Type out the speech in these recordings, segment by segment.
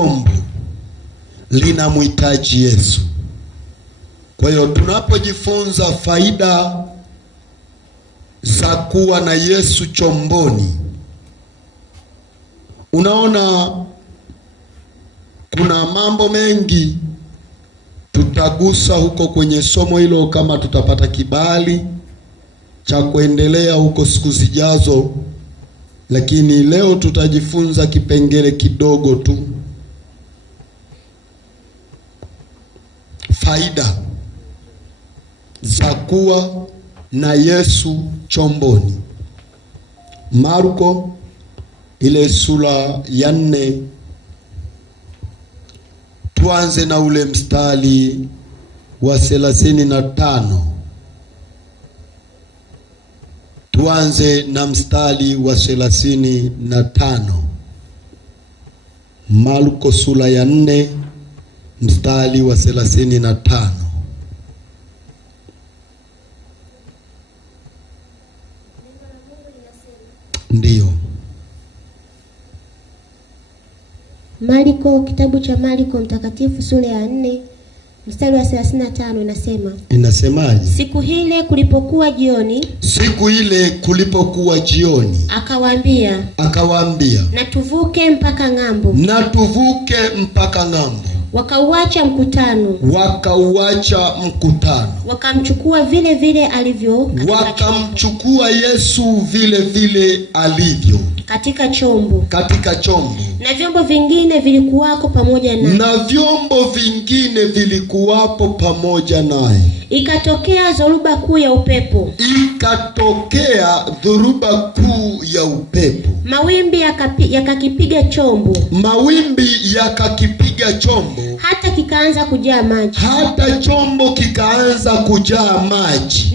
ombi linamhitaji Yesu. Kwa hiyo tunapojifunza faida za kuwa na Yesu chomboni, unaona kuna mambo mengi tutagusa huko kwenye somo hilo kama tutapata kibali cha kuendelea huko siku zijazo, lakini leo tutajifunza kipengele kidogo tu. Faida za kuwa na Yesu chomboni. Marko ile sura ya 4, tuanze na ule mstari wa 35. Tuanze na mstari wa 35. Marko sura ya 4 mstari wa 35. Ndiyo. Marko, kitabu cha Marko mtakatifu sura ya 4 mstari wa 35 inasemaje? Siku ile kulipokuwa jioni, akawaambia, na tuvuke mpaka ng'ambo. Wakauacha mkutano, wakamchukua vile vile alivyo, wakamchukua Yesu vile vile alivyo katika chombo, na vyombo vingine vilikuwako pamoja naye. Ikatokea dhoruba kuu ya upepo, mawimbi yakakipiga chombo, hata kikaanza kujaa maji.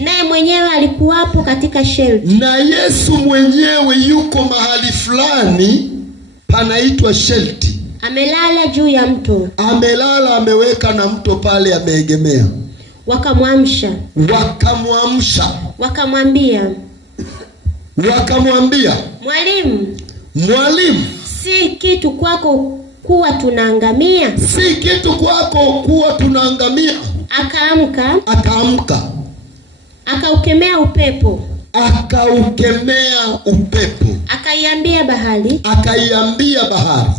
Naye mwenyewe alikuwapo katika shelti. Na Yesu mwenyewe yuko mahali fulani panaitwa shelti. Amelala juu ya mto. Ameweka na mto pale ameegemea. Wakamwamsha. Wakamwambia, Mwalimu, si kitu kwako kuwa tunaangamia. Akaamka. Akaukemea upepo. Akaiambia bahari.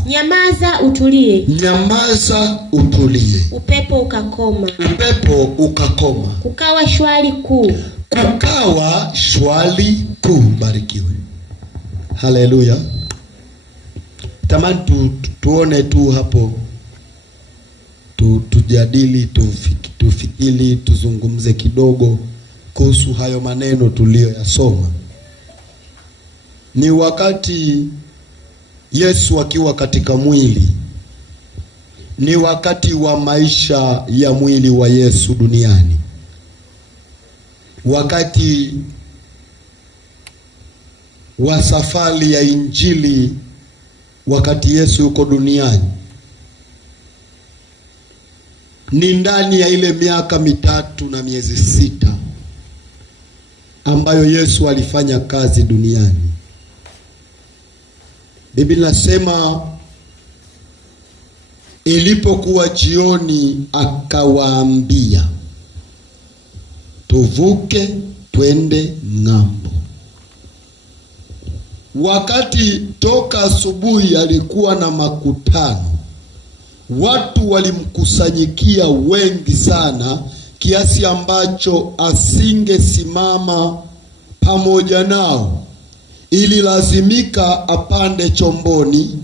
Nyamaza, utulie. Upepo ukakoma. Kukawa shwari kuu. Barikiwe. Haleluya. Tamani tuone tu hapo, tujadili, tufikiri, tuzungumze kidogo kuhusu hayo maneno tuliyoyasoma. Ni wakati Yesu akiwa katika mwili, ni wakati wa maisha ya mwili wa Yesu duniani, wakati wa safari ya Injili, wakati Yesu yuko duniani. Ni ndani ya ile miaka 3 na miezi 6 ambayo Yesu alifanya kazi duniani. Biblia inasema ilipokuwa jioni akawaambia, tuvuke twende ng'ambo. Wakati toka asubuhi alikuwa na makutano, watu walimkusanyikia wengi sana, kiasi ambacho asingesimama pamoja nao. Ili lazimika apande chomboni,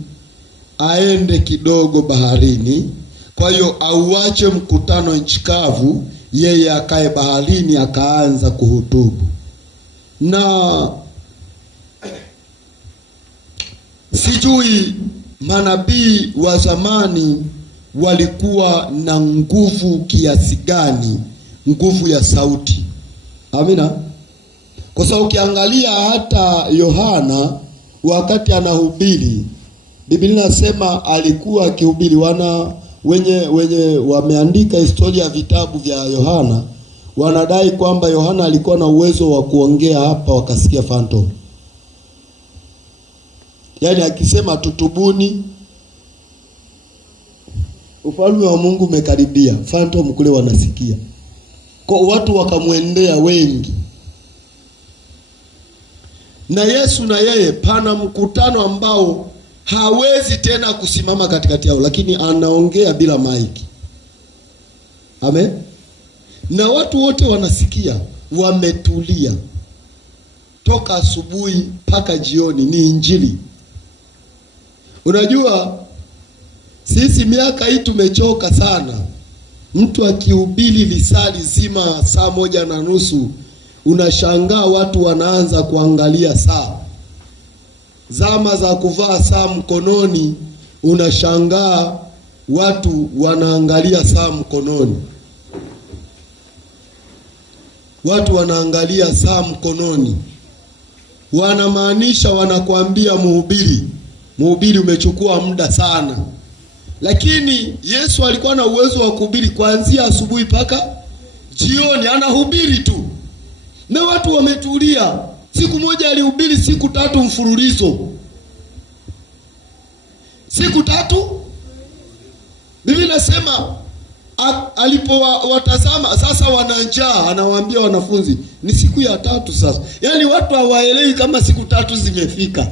aende kidogo baharini. Kwa hiyo auache mkutano nchi kavu, yeye akae baharini, akaanza kuhutubu. Na sijui manabii wa zamani walikuwa na nguvu kiasi gani, nguvu ya sauti. Amina. Kwa sababu ukiangalia hata Yohana wakati anahubiri, Biblia inasema alikuwa akihubiri. Wenye wameandika historia ya vitabu vya Yohana wanadai kwamba Yohana alikuwa na uwezo wa kuongea hapa wakasikia phantom. Yaani akisema tutubuni, ufalme wa Mungu umekaribia. Phantom kule wanasikia. Kwa watu wakamwendea wengi. Na Yesu na yeye pana mkutano ambao hawezi tena kusimama katikati yao, lakini anaongea bila maiki. Amen. Na watu wote wanasikia, wametulia. Toka asubuhi mpaka jioni ni injili. Unajua sisi miaka hii tumechoka sana. Mtu akihubiri lisali zima saa 1:30, unashangaa watu wanaanza kuangalia saa. Zama za kuvaa saa mkononi, unashangaa watu wanaangalia saa mkononi. Watu wanaangalia saa mkononi. Wanamaanisha, wanakuambia mhubiri umechukua muda sana. Lakini Yesu alikuwa na uwezo wa kuhubiri kuanzia asubuhi mpaka jioni, anahubiri tu. Na watu wametulia. Siku moja alihubiri siku 3 mfululizo. Siku 3. Biblia inasema alipowatazama sasa wana njaa, anawaambia wanafunzi, ni siku ya 3 sasa. Yaani watu hawaelewi kama siku 3 zimefika.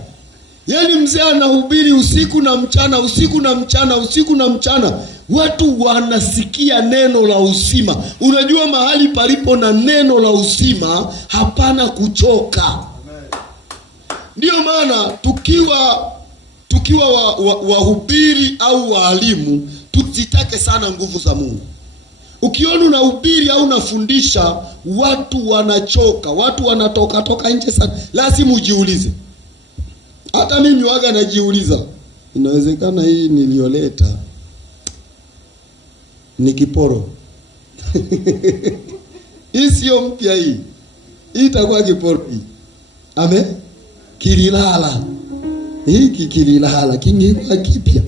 Yaani mzee anahubiri usiku na mchana, usiku na mchana, usiku na mchana. Watu wanasikia neno la uzima. Unajua mahali palipo na neno la uzima hapana kuchoka. Ndio maana tukiwa wahubiri au waalimu, tusitake sana nguvu za Mungu. Ukiona unahubiri au unafundisha, watu wanachoka, watu wanatoka nje sana. Lazima ujiulize. Hata mimi waga najiuliza, inawezekana hii nilioleta ni kiporo? Hii sio mpya hii. Hii itakuwa kiporo hii. Amen. Kililala. Hiki kililala, kingekuwa kipya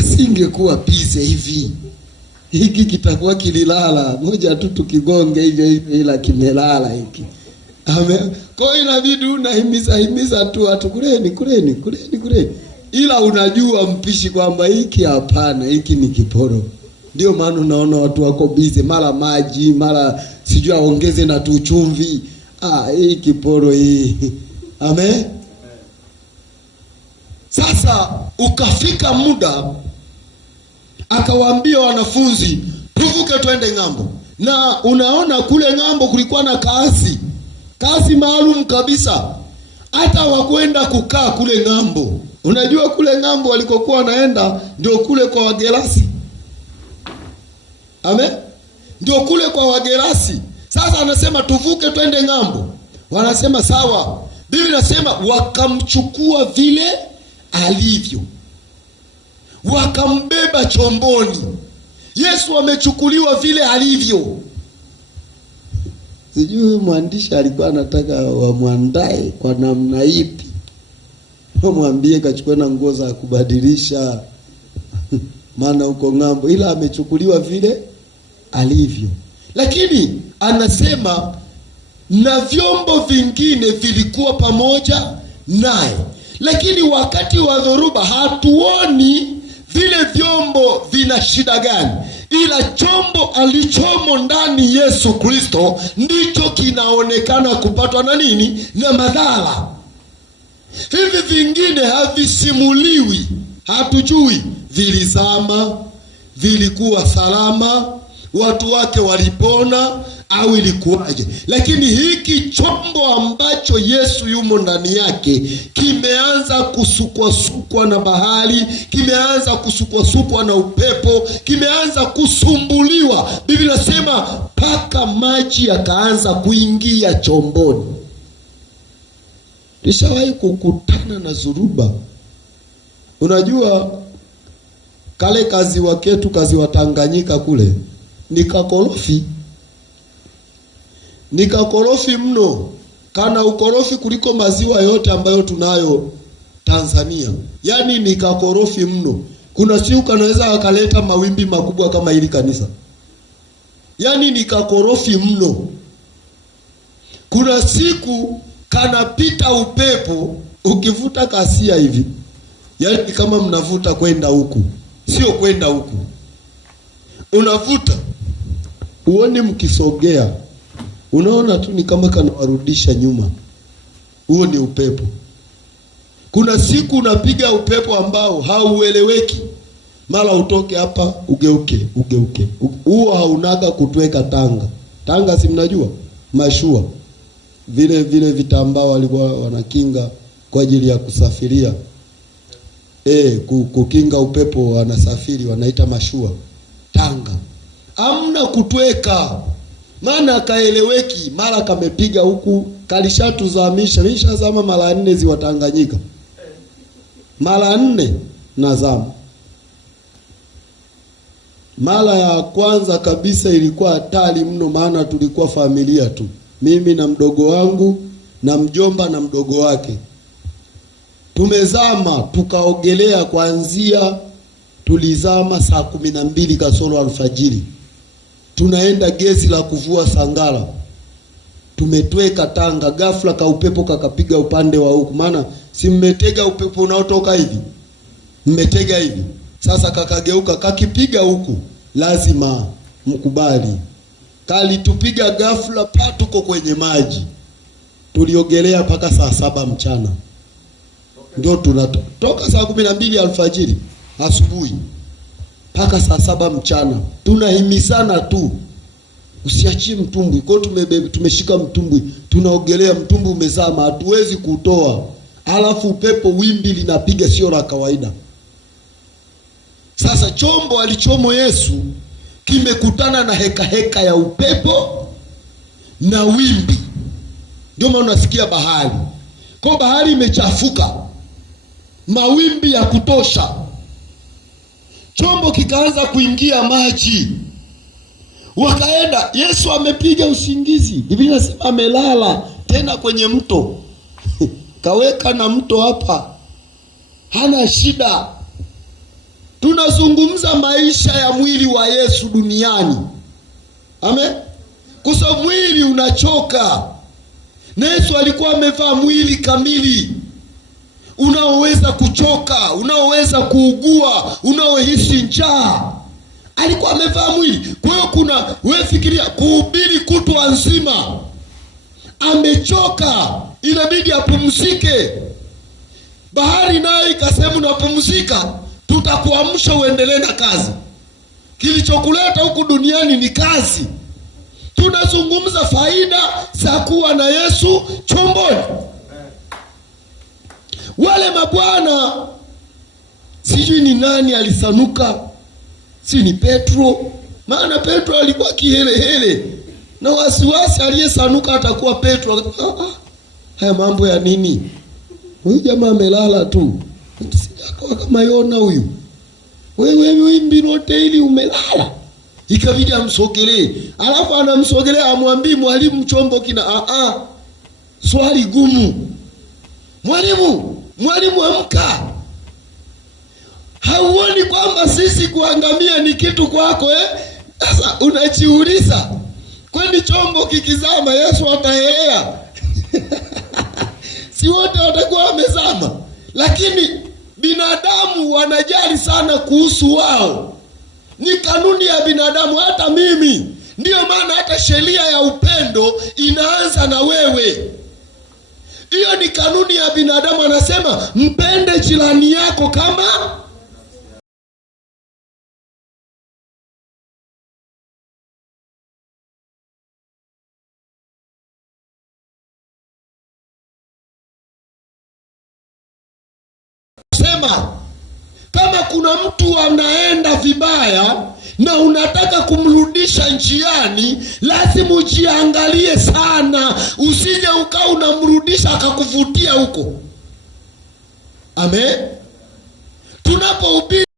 asingekuwa pise hivi. Hiki kitakuwa kililala, moja tu tukigonge hivyo ila kimelala hiki. Amen. Kwa hiyo inabidi unahimiza tu watu kuleni. Ila unajua mpishi kwamba hiki hapana, hiki ni kiporo. Ndio maana unaona watu wako busy, mara maji, mara sijui aongeze na tu chumvi. Hii kiporo hii. Amen. Sasa ukafika muda akawaambia wanafunzi, tuvuke twende ng'ambo. Na unaona kule ng'ambo kulikuwa na kazi maalum kabisa. Hata wakwenda kukaa kule ng'ambo. Unajua kule ng'ambo walikokuwa wanaenda ndio kule kwa Wagerasi. Amen. Ndio kule kwa Wagerasi. Sasa anasema tuvuke twende ng'ambo. Wanasema sawa. Biblia inasema wakamchukua vile alivyo, wakambeba chomboni. Yesu amechukuliwa vile alivyo. Sijui mwandishi alikuwa anataka wamwandae kwa namna ipi. Wamwambie kachukue na nguo za kubadilisha maana uko ng'ambo, ila amechukuliwa vile alivyo. Lakini anasema na vyombo vingine vilikuwa pamoja naye. Lakini wakati wa dhoruba hatuoni vile vyombo vina shida gani, ila chombo alichomo ndani Yesu Kristo ndicho kinaonekana kupatwa na nini? Na madhara. Hivi vingine havisimuliwi, hatujui vilizama, vilikuwa salama, watu wake walipona au ilikuwaje. Lakini hiki chombo ambacho Yesu yumo ndani yake kimeanza kusukwasukwa na bahari, kimeanza kusukwasukwa na upepo, kimeanza kusumbuliwa. Biblia inasema mpaka maji yakaanza kuingia chomboni. Nishawahi kukutana na zuruba. Unajua kale kaziwa ketu, kaziwa Tanganyika kule, nikakorofi mno. Kana ukorofi kuliko maziwa yote ambayo tunayo Tanzania. Yaani nikakorofi mno. Kuna siku kanaweza akaleta mawimbi makubwa kama hili kanisa. Yaani nikakorofi mno. Kuna siku kanapita upepo ukivuta kasia hivi. Yaani kama mnavuta kwenda huku, sio kwenda huku. unavuta, uone mkisogea, unaona tu ni kama kanawarudisha nyuma. Huo ni upepo. Kuna siku unapiga upepo ambao haueleweki, mara utoke hapa ugeuke. Huo haunaga kutweka tanga. Tanga si mnajua? Mashua. Vile vitambaa walikuwa wanakinga kwa ajili ya kusafiria. Kukinga upepo, wanasafiri wanaita mashua. Tanga. Hamna kutweka. Maana kaeleweki, mara kamepiga huku, kalishatuzamisha. Nishazama mara 4 ziwa Tanganyika. Mara 4 nazama. Mara ya kwanza kabisa ilikuwa hatari mno, maana tulikuwa familia tu. Mimi na mdogo wangu na mjomba na mdogo wake. Tumezama, tukaogelea tulizama saa 12 kasoro alfajiri. Tunaenda gezi la kuvua Sangara. Tumetweka tanga, ghafla ka upepo kakapiga upande wa huku. Maana si mmetega upepo unaotoka hivi, mmetega hivi. Sasa kakageuka, kakipiga huku, lazima mkubali. Kalitupiga ghafla, tuko kwenye maji. Tuliogelea mpaka saa 7 mchana. Ndio tunatoka saa 12 alfajiri asubuhi mpaka saa 7 mchana. Tunahimizana tu, usiachie mtumbwi. Kwa tumeshika mtumbwi, tunaogelea, mtumbwi umezama, hatuwezi kutoa. Alafu upepo, wimbi linapiga, sio la kawaida. Sasa chombo alichomo Yesu kimekutana na heka ya upepo na wimbi. Ndio maana unasikia bahari. Kwa bahari imechafuka, mawimbi ya kutosha. Chombo kikaanza kuingia maji. Wakaenda, Yesu amepiga usingizi. Biblia inasema amelala tena kwenye mto. Kaweka na mto hapa, hana shida. Tunazungumza maisha ya mwili wa Yesu duniani. Amen. Kwa sababu mwili unachoka. Na Yesu alikuwa amevaa mwili kamili, unaoweza kuchoka, unaoweza kuugua, unaohisi njaa. Alikuwa amevaa mwili. Kwa hiyo wewe fikiria, kuhubiri kutwa nzima, amechoka, inabidi apumzike. Bahari nayo ikasema unapumzika, tutakuamsha uendelee na kazi. Kilichokuleta huku duniani ni kazi. Tunazungumza faida za kuwa na Yesu chomboni. Wale mabwana, sijui ni nani alisanuka, si ni Petro. Maana Petro alikuwa kihelehele na wasiwasi, aliyesanuka atakuwa Petro. Haya mambo ya nini? Huyu jamaa amelala tu. Sijakawa kama Yona huyu. Wewe wimbi lote hili umelala. Ikabidi amsogelee. Alafu anamsogelea, amwambii mwalimu chombo kina swali gumu. Mwalimu amka. Hauoni kwamba sisi kuangamia ni kitu kwako Sasa unajiuliza, kwani chombo kikizama Yesu ataelea? Si wote watakuwa wamezama. Lakini binadamu wanajali sana kuhusu wao. Ni kanuni ya binadamu, hata mimi. Ndiyo maana hata sheria ya upendo inaanza na wewe. Hiyo ni kanuni ya binadamu. Anasema mpende jirani yako kama kama kuna mtu anaenda vibaya na unataka kumrudisha njiani, lazima ujiangalie sana, usije ukao unamrudisha akakuvutia huko. Amen. Tunapohubiri